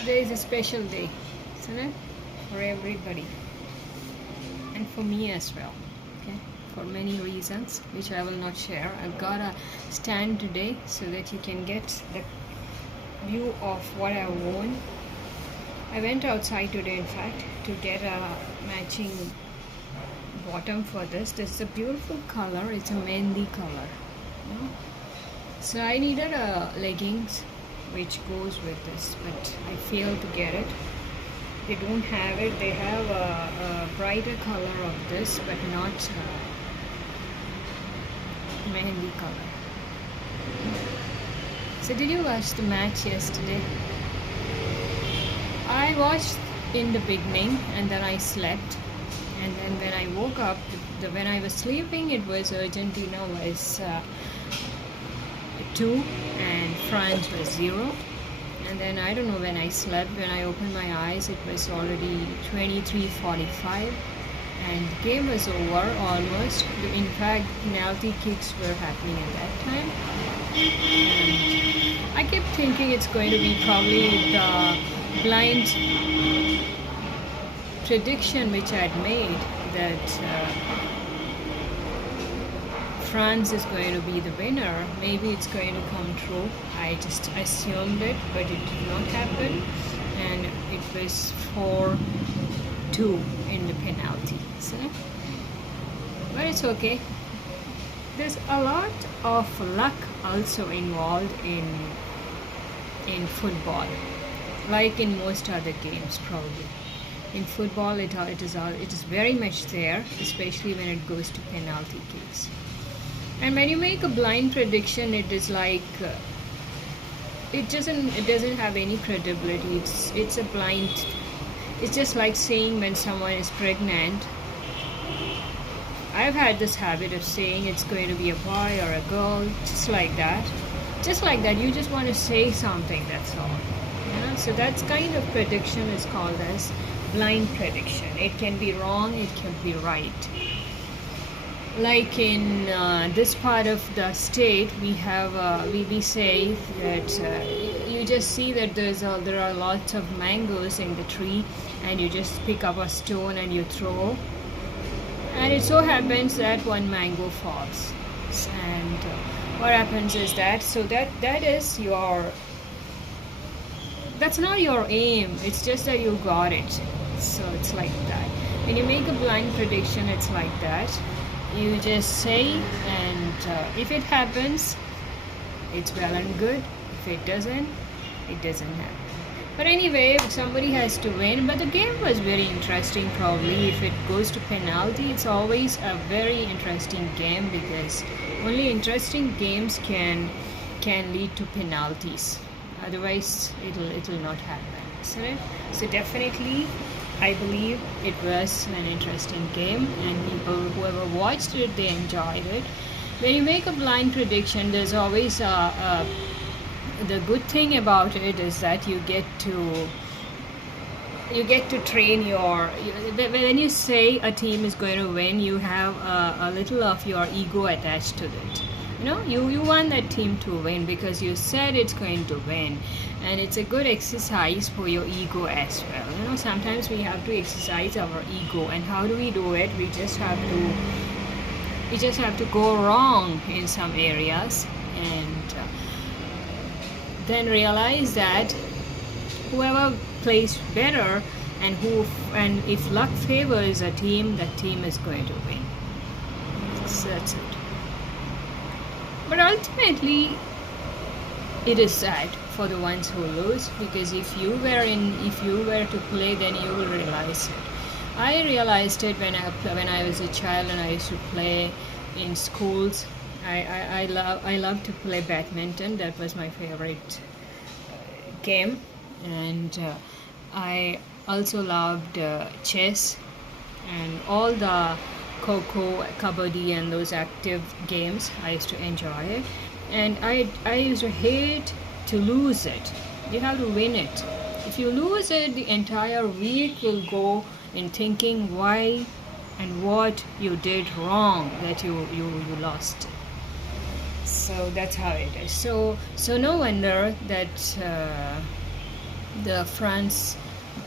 Today is a special day, isn't it? For everybody and for me as well. Okay, for many reasons which I will not share. I've got a stand today so that you can get the view of what I worn. I went outside today, in fact, to get a matching bottom for this. This is a beautiful color. It's a mehndi color. You know? So I needed a leggings which goes with this, but I failed to get it. They don't have it. They have a brighter color of this, but not mehndi color. So did you watch the match yesterday? I watched in the beginning and then I slept, and then when I woke up, when I was sleeping, it was Argentina was 2 and France was 0. And then I don't know, when I slept, when I opened my eyes, it was already 23:45 and the game was over almost. In fact, penalty kicks were happening at that time. And I kept thinking it's going to be probably the blind prediction which I had made that France is going to be the winner. Maybe it's going to come true. I just assumed it, but it did not happen, and it was 4-2 in the penalty. So, but it's okay. There's a lot of luck also involved in football, like in most other games probably. In football, it is very much there, especially when it goes to penalty kicks. And when you make a blind prediction, it is like it doesn't have any credibility. It's a blind. It's just like saying when someone is pregnant. I've had this habit of saying it's going to be a boy or a girl, just like that. Just like that, you just want to say something. That's all. You know? So that's kind of prediction is called as blind prediction. It can be wrong. It can be right. Like in this part of the state, we have we say that you just see that there are lots of mangoes in the tree, and you just pick up a stone and you throw, and it so happens that one mango falls, and what happens is that that's not your aim. It's just that you got it. So it's like that. When you make a blind prediction, it's like that. You just say, and if it happens, it's well and good. If it doesn't, it doesn't happen. But anyway, somebody has to win. But the game was very interesting. Probably if it goes to penalty, it's always a very interesting game, because only interesting games can lead to penalties. Otherwise, it'll not happen. So definitely, I believe it was an interesting game, and whoever watched it, they enjoyed it. When you make a blind prediction, there's always the good thing about it is that you get to train your. When you say a team is going to win, you have a little of your ego attached to it. You know, you want that team to win because you said it's going to win, and it's a good exercise for your ego as well. You know, sometimes we have to exercise our ego, and how do we do it? We just have to go wrong in some areas, and then realize that whoever plays better and if luck favors a team, that team is going to win. So that's it. But ultimately, it is sad for the ones who lose, because if you were to play, then you will realize it. I realized it when I was a child and I used to play in schools. I love to play badminton. That was my favorite game, and I also loved chess and all the Coco, Kabaddi, and those active games. I used to enjoy it, and I used to hate to lose it. You have to win it. If you lose it, the entire week will go in thinking why and what you did wrong that you lost. So that's how it is. So no wonder that the France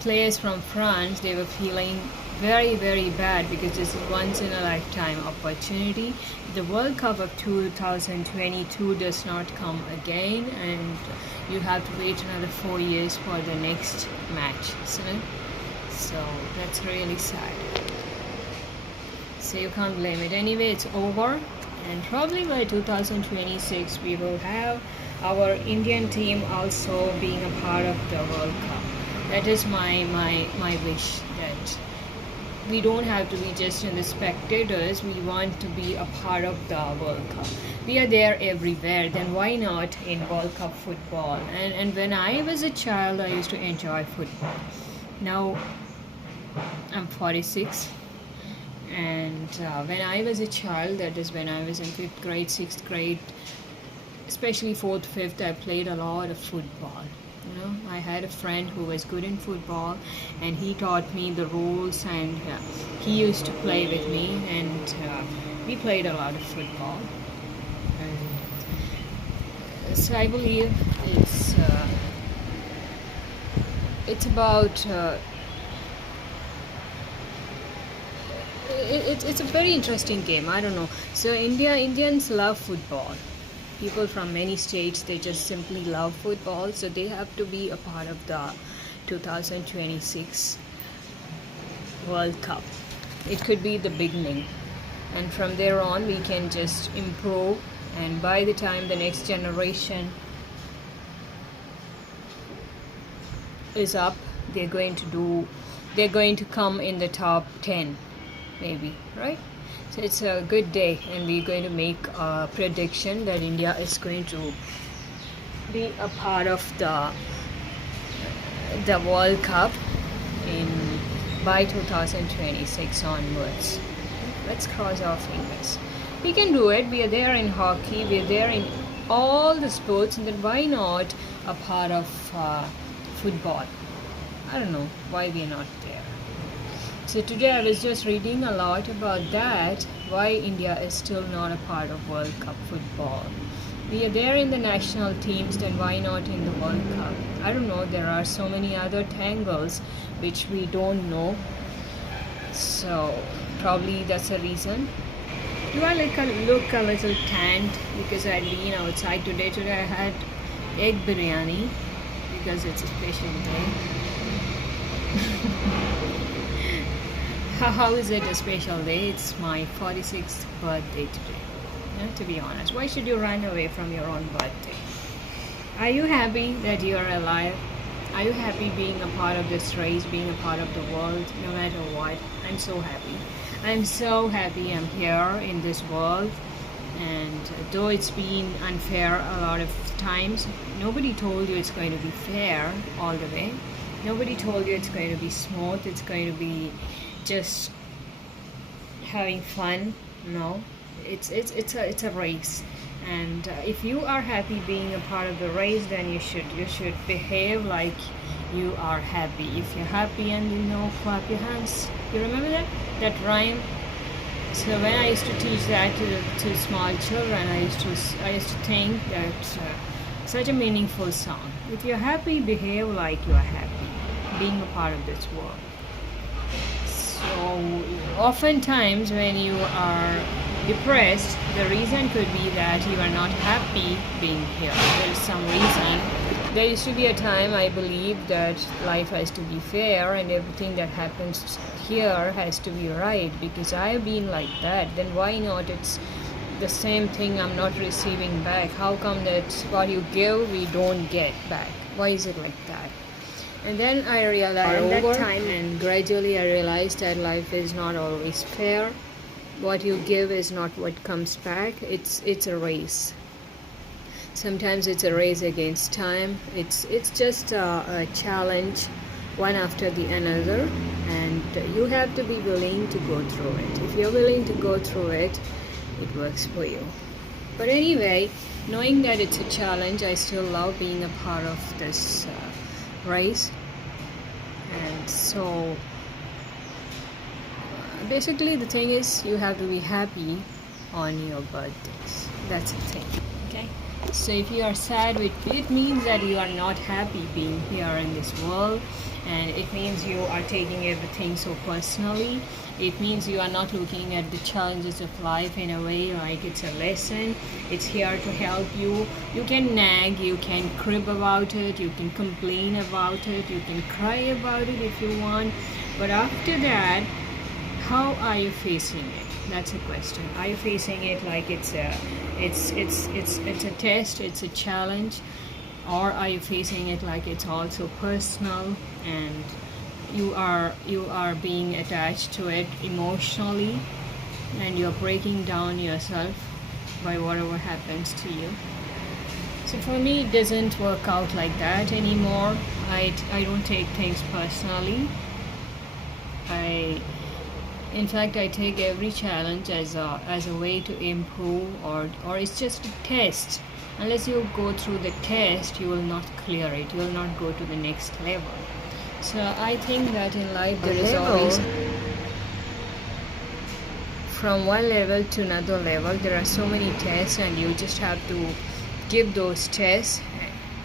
players from France, they were feeling very, very bad because this is once in a lifetime opportunity. The World Cup of 2022 does not come again, and you have to wait another 4 years for the next match, isn't it? So that's really sad. So you can't blame it. Anyway, it's over, and probably by 2026 we will have our Indian team also being a part of the World Cup. That is my wish, that we don't have to be just in the spectators, we want to be a part of the World Cup. We are there everywhere, then why not in World Cup football? And when I was a child, I used to enjoy football. Now I'm 46, and when I was a child, that is when I was in 5th grade, 6th grade, especially 4th, 5th, I played a lot of football. You know, I had a friend who was good in football, and he taught me the rules, and he used to play with me, and we played a lot of football. And so I believe it's about it's a very interesting game. I don't know. So Indians love football. People from many states, they just simply love football, so they have to be a part of the 2026 World Cup. It could be the beginning, and from there on we can just improve, and by the time the next generation is up, they're going to come in the top 10 maybe, right? So it's a good day, and we're going to make a prediction that India is going to be a part of the World Cup by 2026 onwards. Let's cross our fingers. We can do it. We are there in hockey, we are there in all the sports, and then why not a part of football? I don't know why we are not there. So today I was just reading a lot about that, why India is still not a part of World Cup football. We are there in the national teams, then why not in the World Cup? I don't know, there are so many other tangles which we don't know. So probably that's a reason. Do I look a little tanned because I'd been outside today? Today I had egg biryani because it's a special day. How is it a special day? It's my 46th birthday today. To be honest, why should you run away from your own birthday? Are you happy that you are alive? Are you happy being a part of this race, being a part of the world, no matter what? I'm so happy. I'm so happy I'm here in this world. And though it's been unfair a lot of times, nobody told you it's going to be fair all the way. Nobody told you it's going to be smooth, it's going to be just having fun. No, it's a race, and if you are happy being a part of the race, then you should behave like you are happy. If you're happy and clap your hands. You remember that rhyme? So when I used to teach that to small children, I used to think that such a meaningful song. If you're happy, behave like you are happy being a part of this world. So oftentimes when you are depressed, the reason could be that you are not happy being here. There is some reason. There used to be a time I believe that life has to be fair and everything that happens here has to be right, because I've been like that. Then why not it's the same thing I'm not receiving back? How come that what you give we don't get back? Why is it like that? And then I realized at that time, and gradually I realized that life is not always fair. What you give is not what comes back. It's a race. Sometimes it's a race against time. It's just a challenge, one after the another, and you have to be willing to go through it. If you're willing to go through it, it works for you. But anyway, knowing that it's a challenge, I still love being a part of this race. And so basically the thing is, you have to be happy on your birthdays. That's the thing. Okay, So if you are sad, it means that you are not happy being here in this world, and it means you are taking everything so personally. It means you are not looking at the challenges of life in a way like it's a lesson. It's here to help you. You can nag, you can crib about it, you can complain about it, you can cry about it if you want. But after that, how are you facing it? That's a question. Are you facing it like it's a test, it's a challenge, or are you facing it like it's also personal and you are being attached to it emotionally, and you're breaking down yourself by whatever happens to you? So for me, it doesn't work out like that anymore. I don't take things personally. In fact, I take every challenge as a way to improve, or it's just a test. Unless you go through the test, you will not clear it. You will not go to the next level. So I think that in life there is always, from one level to another level, there are so many tests, and you just have to give those tests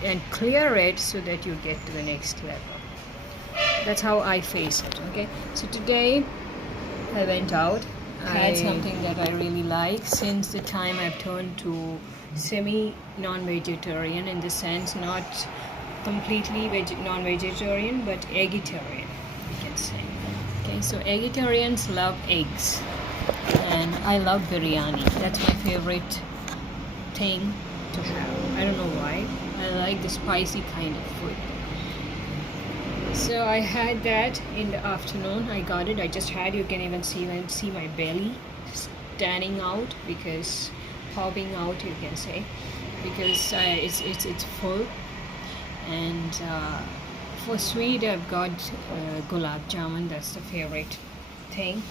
and clear it so that you get to the next level. That's how I face it. Okay, so today I went out. I had something that I really like since the time I've turned to semi non-vegetarian, in the sense not completely non-vegetarian but eggitarian, you can say. Okay, so eggitarians love eggs, and I love biryani. That's my favorite thing to have. I don't know why. I like the spicy kind of food. So I had that in the afternoon. I got it. I just had, you can even see my belly standing out, because popping out, you can say, because it's full. And for sweet, I've got gulab jamun. That's the favorite thing,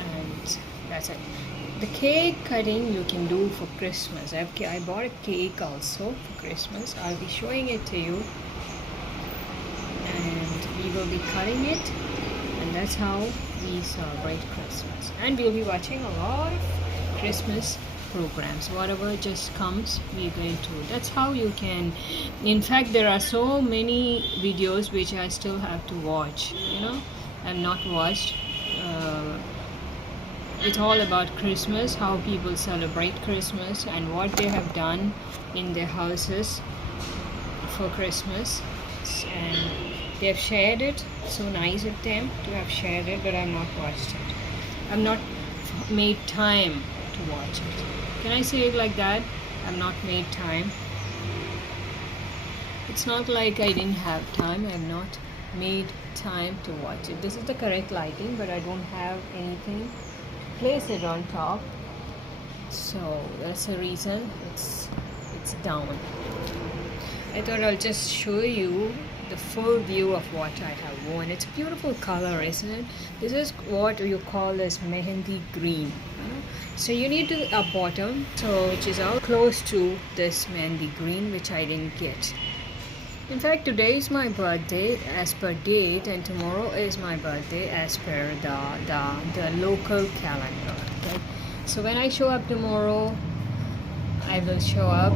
and that's it. The cake cutting you can do for Christmas. I bought a cake also for Christmas. I'll be showing it to you, and we will be cutting it, and that's how we celebrate Christmas. And we'll be watching a lot of Christmas programs. Whatever just comes, we're going to. That's how you can. In fact, there are so many videos which I still have to watch. I've not watched. It's all about Christmas, how people celebrate Christmas, and what they have done in their houses for Christmas. And they have shared it. So nice of them to have shared it, but I've not watched it. I've not made time to watch it. Can I say it like that? I've not made time. It's not like I didn't have time. I have not made time to watch it. This is the correct lighting, but I don't have anything to place it on top. So that's the reason it's down. I thought I'll just show you the full view of what I have worn. It's a beautiful color, isn't it? This is what you call as mehendi green. So you need a bottom, so which is out close to this mehendi green, which I didn't get. In fact, today is my birthday as per date, and tomorrow is my birthday as per the local calendar. Okay? So when I show up tomorrow, I will show up,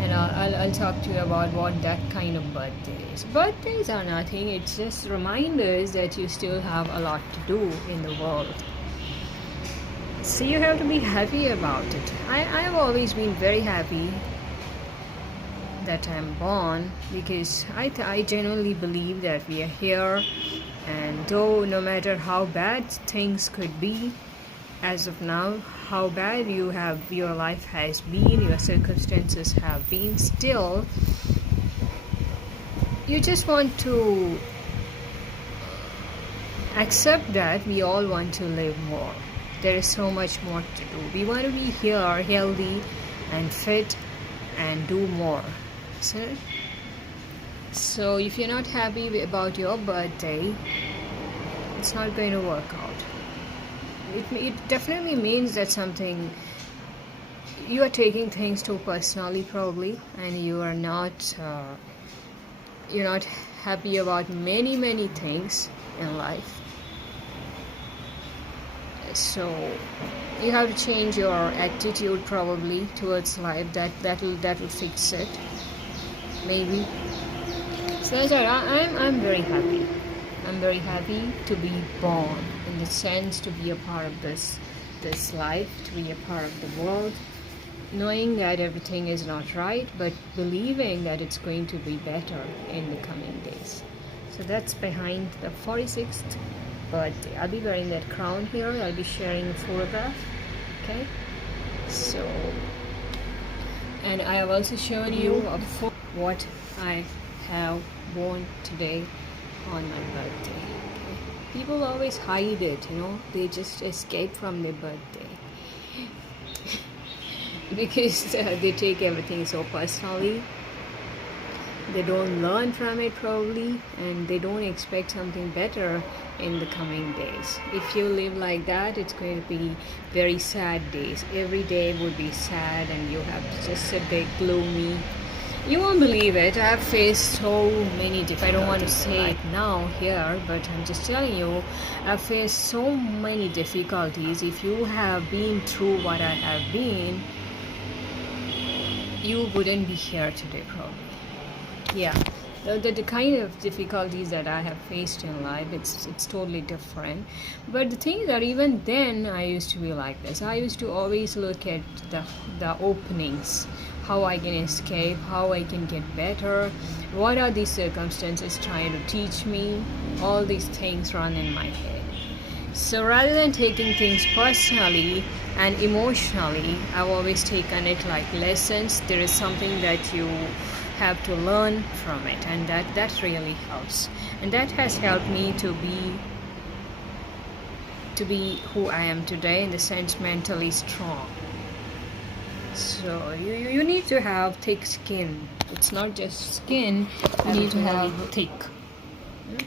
and I'll talk to you about what that kind of birthday is. Birthdays are nothing. It's just reminders that you still have a lot to do in the world. So you have to be happy about it. I've always been very happy that I'm born, because I genuinely believe that we are here, and though no matter how bad things could be as of now, how bad your life has been, your circumstances have been, still you just want to accept that we all want to live more. There is so much more to do. We want to be here healthy and fit and do more. So if you're not happy about your birthday, it's not going to work out. It definitely means that something, you are taking things too personally probably, and you're not happy about many things in life. So you have to change your attitude probably towards life. That'll fix it, maybe. So that's why I'm very happy. I'm very happy to be born, in the sense to be a part of this life, to be a part of the world, knowing that everything is not right, but believing that it's going to be better in the coming days. So that's behind the 46th birthday. I'll be wearing that crown here. I'll be sharing a photograph. Okay. So, and I have also shown you what I have worn today on my birthday. Okay. People always hide it, they just escape from their birthday because they take everything so personally. They don't learn from it probably, and they don't expect something better in the coming days. If you live like that, it's going to be very sad days. Every day would be sad, and you have to just sit there gloomy. You won't believe it. I've faced so many difficulties. I don't want to say it now here, but I'm just telling you, I've faced so many difficulties. If you have been through what I have been, you wouldn't be here today probably. Yeah, the kind of difficulties that I have faced in life, it's totally different. But the thing is that even then I used to be like this. I used to always look at the openings, how I can escape, how I can get better, what are these circumstances trying to teach me. All these things run in my head. So rather than taking things personally and emotionally, I've always taken it like lessons. There is something that you have to learn from it, and that really helps, and that has helped me to be who I am today, in the sense mentally strong. So you need to have thick skin. It's not just skin, you need to have thick,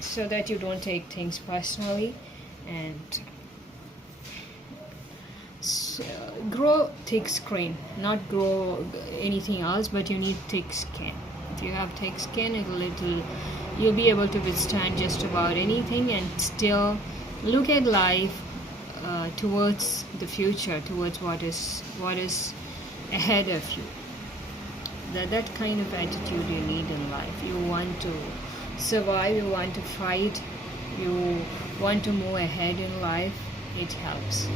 so that you don't take things personally, and so grow thick skin, not grow anything else, but you need thick skin. If you have thick skin, you'll be able to withstand just about anything, and still look at life towards the future, towards what is ahead of you. That kind of attitude you need in life. You want to survive, you want to fight, you want to move ahead in life. It helps.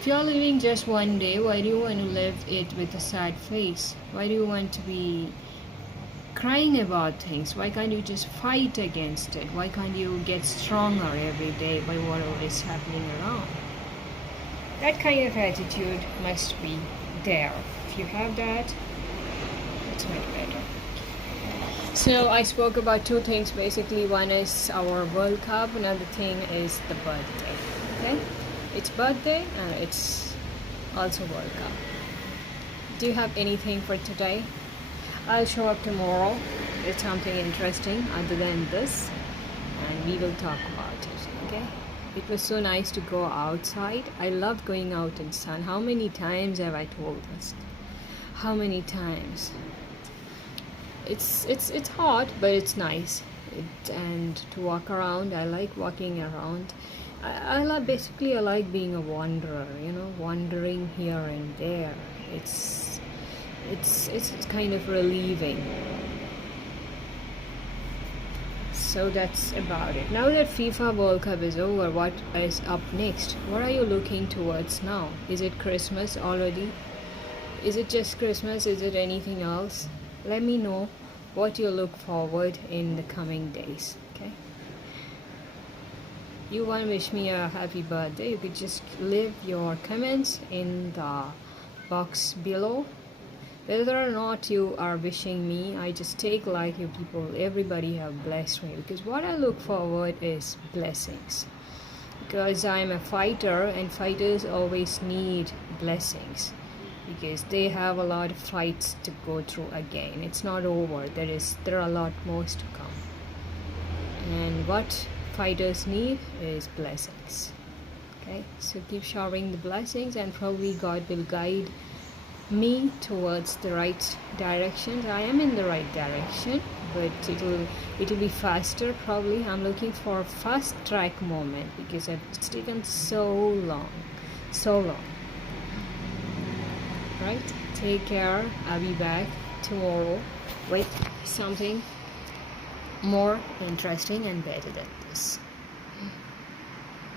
If you're living just one day, why do you want to live it with a sad face? Why do you want to be crying about things? Why can't you just fight against it? Why can't you get stronger every day by whatever is happening around? That kind of attitude must be there. If you have that, it's much better. So I spoke about two things basically. One is our World Cup, another thing is the birthday. Okay? It's birthday and it's also World Cup. Do you have anything for today? I'll show up tomorrow with something interesting other than this, and we will talk about it. Okay? It was so nice to go outside. I loved going out in sun. How many times have I told this? How many times? It's hot, but it's nice. And to walk around, I like walking around. I like being a wanderer, wandering here and there. It's kind of relieving. So that's about it. Now that FIFA World Cup is over, what is up next? What are you looking towards now? Is it Christmas already? Is it just Christmas? Is it anything else? Let me know what you look forward in the coming days. Okay? You want to wish me a happy birthday, you could just leave your comments in the box below. Whether or not you are wishing me, I just take like you people, everybody have blessed me, because what I look forward is blessings. Because I'm a fighter, and fighters always need blessings, because they have a lot of fights to go through again. It's not over. There are a lot more to come. And what fighters need is blessings. Okay, so keep showering the blessings, and probably God will guide me towards the right direction. I am in the right direction, but it'll be faster probably. I'm looking for fast track moment because it's taken so long, so long. Right? Take care. I'll be back tomorrow with something more interesting and better than this.